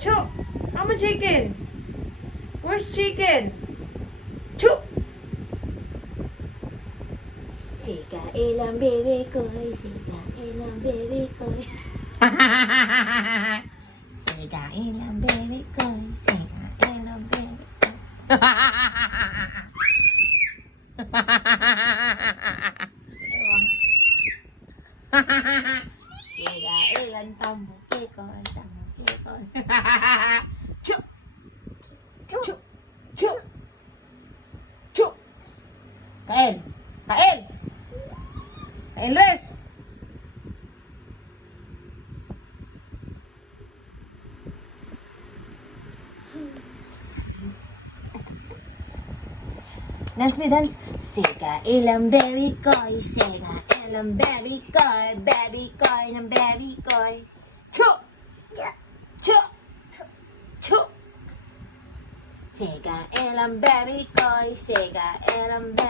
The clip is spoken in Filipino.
Chu! I'm a chicken. Where's chicken? Chu! Sigain ang baby ko, sigain ang baby ko. Sigain ang baby ko, sigain ang baby ko. Sigain ang tambuki ko, tambuki ko. Chu! Chu! Chu! Chu! Kain! Kain! Kain, Luis! Dance me, dance. Sega ilang baby koy, sega ilang baby koy ng baby koy. Chu! Chu! Chu! Sega ilang baby koy, sega ilang baby